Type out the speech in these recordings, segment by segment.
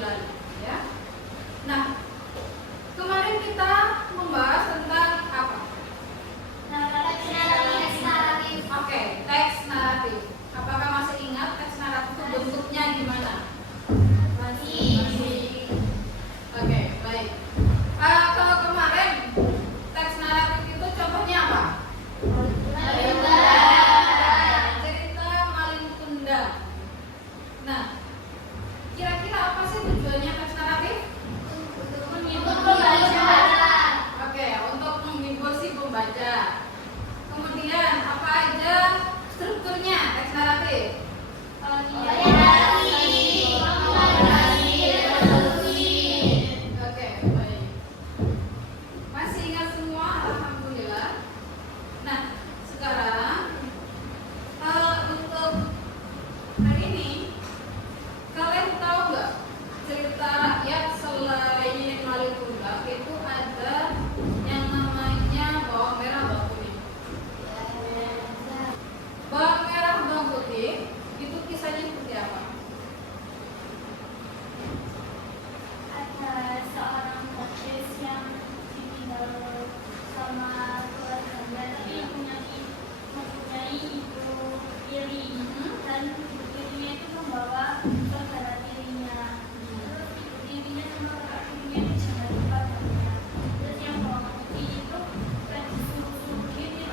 lalu, ya. Nah, kemarin kita membahas tentang apa? Teks naratif. Oke, teks naratif. Apakah masih ingat teks naratif itu bentuknya gimana? Masih. Oke, baik. Kalau kemarin teks naratif itu contohnya apa? Cerita Malin Kundang. Nah, kira-kira apa sih tujuannya teks naratif? Menghibur pembaca. Oke, untuk menghibur si pembaca. Kemudian apa aja strukturnya teks naratif? Oke, baik. Masih ingat semua? Alhamdulillah. Nah, sekarang untuk hari ini kalian tahu nggak cerita rakyat selain Malin Kundang itu ada yang namanya bawang merah bawang putih. Bawang merah bawang putih itu kisahnya seperti apa? Ada seorang gadis yang ditinggal sama keluarganya tapi mempunyai ibu tiri dan ibu tirinya itu membawa saudara tirinya. Terus ibu tirinya sama kakak tirinya itu jangan lupa padanya. Terus yang bawang putih itu kayak disuruh-suruh gini.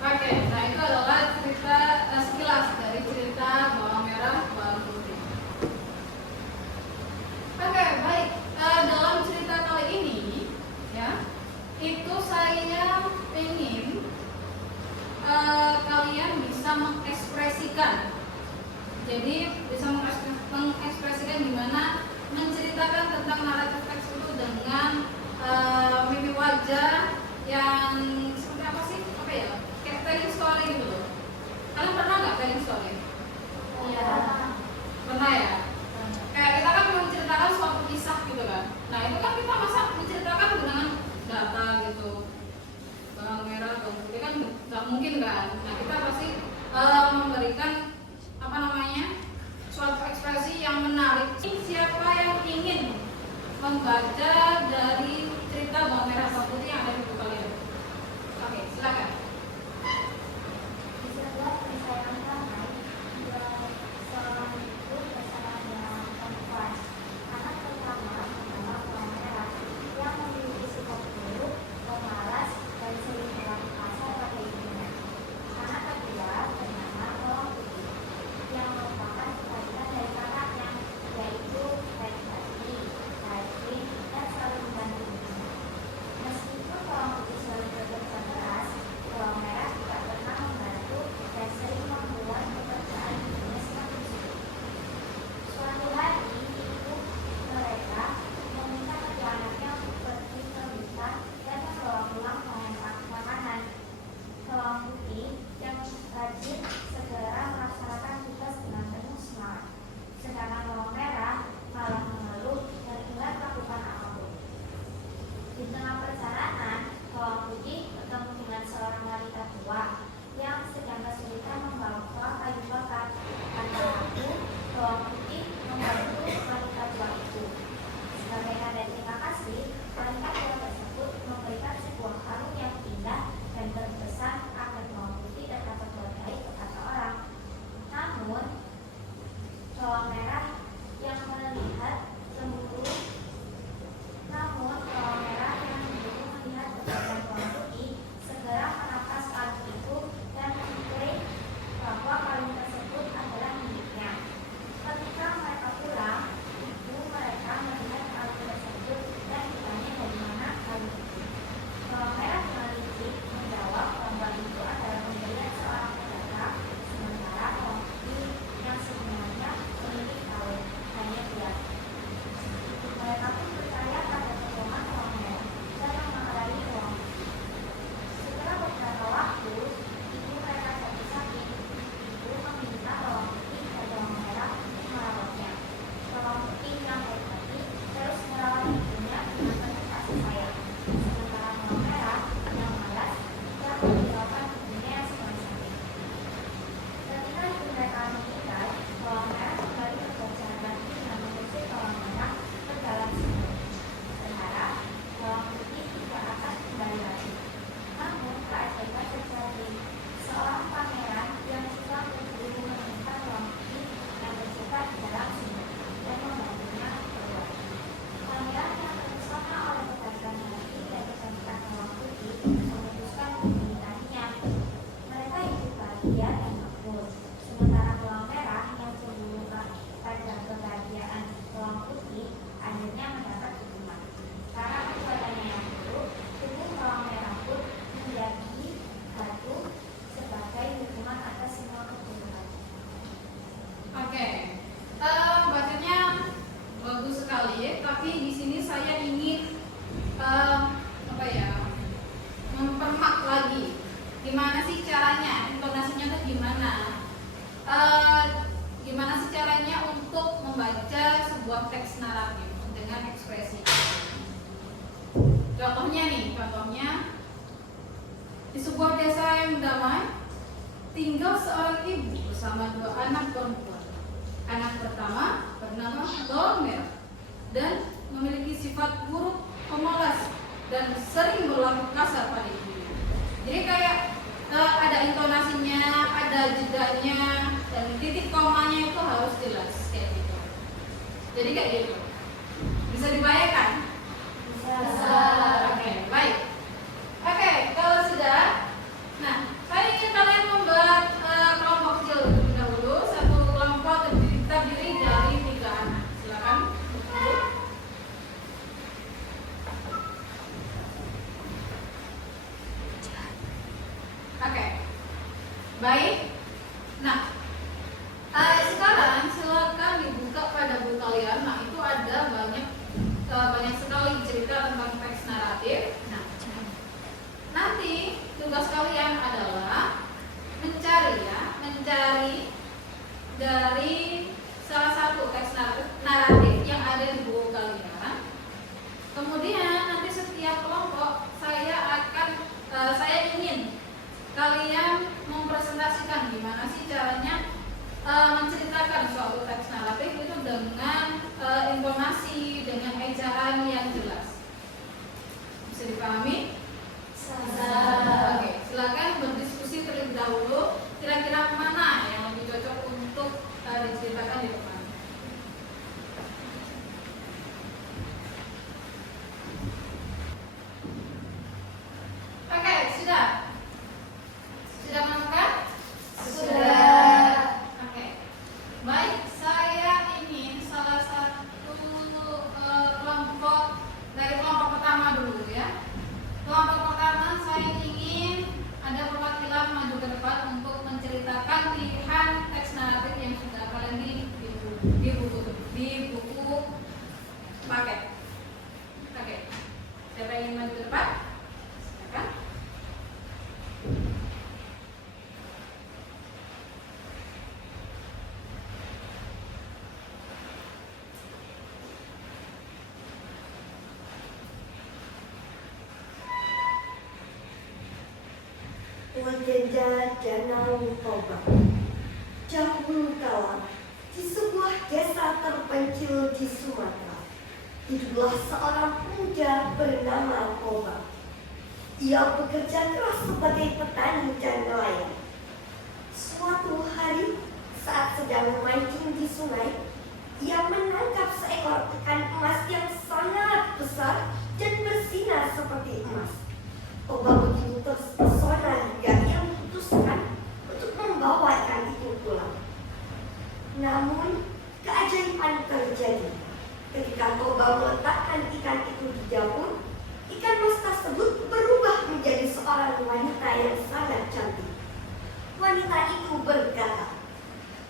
Oke, nah itu adalah cerita sekilas dari cerita bawang merah bawang putih. Oke, baik. Dalam cerita kali ini, ya, itu saya ingin kalian bisa mengekspresikan. Jadi bisa mengekspresikan gimana menceritakan tentang naratif teks itu dengan mimik wajah yang seperti apa sih? Apa ya? Kayak telling story gitu loh. Kalian pernah nggak telling story? Iya. Pernah ya? Kayak kita kan menceritakan suatu kisah gitu kan. Nah itu kan kita masa menceritakan dengan data gitu. Bawang merah, bawang putih kan nggak mungkin kan. Nah kita pasti memberikan apa namanya suatu ekspresi yang menarik. Siapa yang ingin membaca dari cerita bawang merah bawang putih yang ada di buku kalian? Oke, silakan. Di sebuah percayaan ramai, seorang ibu bersama dengan perempuan. Anak pertama bernama bawang merah yang memiliki sifat buruk, pemalas, dan sering berlaku kasar pada ibunya. Anak kedua bernama bawang putih yang merupakan kebalikan dari kakaknya, yaitu baik hati, rajin, dan selalu membantu ibunya. Meskipun bawang putih selalu bekerja keras, bawang merah tidak pernah membantu dan sering membuat pekerjaan ibunya semakin sulit. Suatu hari, ibu mereka meminta kedua anaknya untuk pergi ke hutan dan membawa pulang makanan. Bawang putih yang rajin segera melaksanakan tugas dengan penuh semangat, sedangkan bawang merah malah mengeluh dan enggan melakukan apapun. Di tengah perjalanan, bawang putih bertemu dengan seorang wanita tua yang sedang kesulitan membawa kayu bakar. Tanpa ragu, bawang putih membantu wanita tua itu. Sebagai tanda terima kasih, wanita tua tersebut memberikan sebuah kalung yang indah dan berpesan agar bawang putih dapat berbuat baik kepada orang. Namun, bawang merah yang melihat cemburu melihat kepada bawang putih segera merampas kalung itu dan mengklaim bahwa kalung tersebut adalah miliknya. Ketika yang damai, tinggal seorang ibu bersama 2 anak perempuan. Anak pertama bernama Bawang Merah dan memiliki sifat buruk, pemalas, dan sering berlaku kasar pada ibunya. Jadi kayak ada intonasinya, ada jedanya, dan titik komanya itu harus jelas kayak gitu. Jadi kayak gitu. Bisa dibayangkan? Bisa. Oke, baik. Oke, kalau sudah, nah, saya ingin kalian membuat kelompok kecil terlebih dahulu. Satu kelompok terdiri dari 3 anak. Silakan. Oke, baik. Nah, sekarang silakan dibuka pada buku kalian. Nah, itu ada banyak sekali cerita tentang teks naratif. Nah, nanti tugas kalian adalah mencari dari salah satu teks naratif yang ada di buku kalian. Kemudian nanti setiap kelompok saya ingin kalian mempresentasikan gimana sih caranya menceritakan suatu teks naratif itu dengan intonasi, dengan ejaan yang jelas. Bisa dipahami? Oke, silakan berdiskusi terlebih dahulu. Kira-kira mana yang lebih cocok untuk diceritakan di depan? Oke, sudah menemukan? Sudah. Oke, baik. Saya ingin salah satu kelompok dari kelompok pertama dulu ya. Kelompok pertama saya ingin ada perwakilan maju ke depan untuk menceritakan pilihan teks naratif yang sudah kalian di buku paket. Oke, siapa yang ingin maju ke depan? Silakan. Legenda Danau Toba. Dahulu kala, di sebuah desa terpencil di Sumatera, hiduplah seorang pemuda bernama Toba. Ia bekerja keras sebagai petani dan nelayan. Suatu hari, saat sedang memancing di sungai, ia menangkap seekor ikan emas yang sangat besar dan bersinar seperti emas. Toba begitu terpesona hingga ia memutuskan untuk membawa ikan itu pulang. Namun, keajaiban terjadi. Ketika Toba meletakkan ikan itu di dapur, ikan mas tersebut berubah menjadi seorang wanita yang sangat cantik. Wanita itu berkata,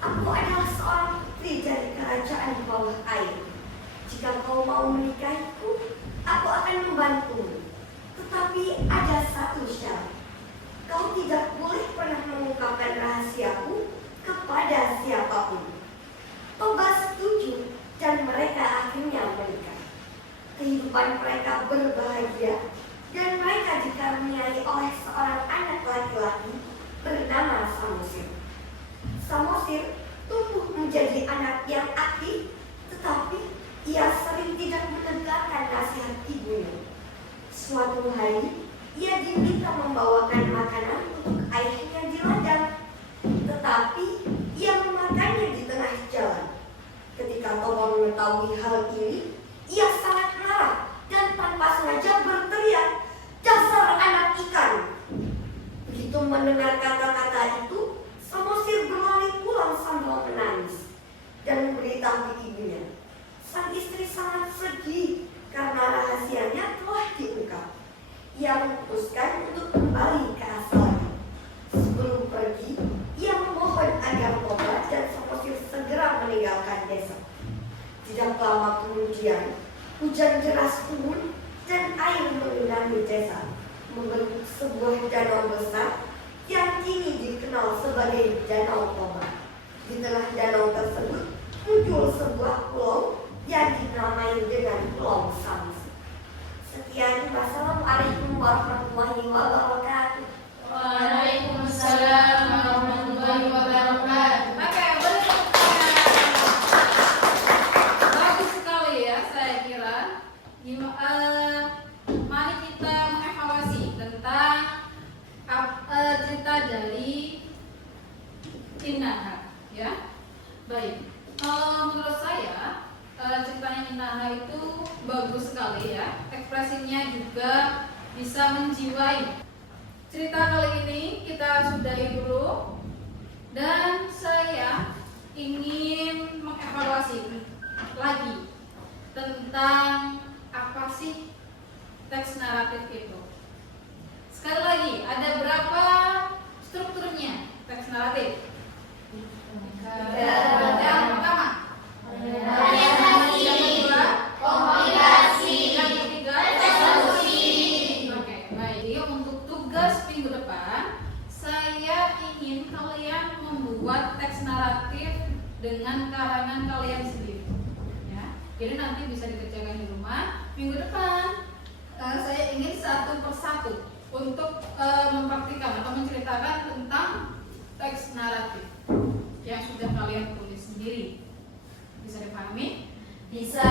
"Aku adalah seorang putri dari kerajaan bawah air. Jika kau mau menikahiku, aku akan membantumu. Tetapi ada satu syarat. Kau tidak boleh pernah mengungkapkan rahasiaku kepada siapapun." Toba setuju dan mereka akhirnya menikah. Kehidupan mereka berbahagia dan mereka dikaruniai oleh seorang anak laki-laki bernama Samosir. Samosir tumbuh menjadi anak yang aktif, tetapi ia sering tidak mendengarkan nasihat ibunya. Suatu hari, ia diminta membawakan makanan untuk ayahnya di ladang, tetapi ia memakannya di tengah jalan. Ketika Toba mengetahui hal ini, ia sangat marah dan tanpa sengaja berteriak, "Dasar anak ikan!" Begitu mendengar kata-kata itu, Samosir berlari pulang sambil menangis dan memberitahu ibunya. Sang istri sangat sedih karena rahasianya telah diungkap. Ia memutuskan untuk kembali ke asalnya. Sebelum pergi, ia memohon agar Toba dan Samosir segera meninggalkan desa. Tidak lama kemudian, hujan deras turun dan air mengenangi desa, membentuk sebuah danau besar yang kini dikenal sebagai Danau Toba. Di tengah danau tersebut muncul sebuah pulau yang dinamai dengan Pulau Samosir. Sekian, wassalamualaikum warahmatullahi wabarakatuh. Waalaikumsalam ekspresinya juga bisa menjiwai. Cerita kali ini kita sudahi dulu, dan saya ingin mengevaluasi lagi tentang apa sih teks naratif itu. Sekali lagi, ada berapa strukturnya teks naratif? Yang pertama, yang kedua, yang ketiga, oke, baik. Jadi untuk tugas minggu depan, saya ingin kalian membuat teks naratif dengan karangan kalian sendiri. Ya, jadi nanti bisa dikerjakan di rumah. Minggu depan, saya ingin satu persatu untuk mempraktikkan atau menceritakan tentang teks naratif yang sudah kalian tulis sendiri. Bisa dipahami? Bisa.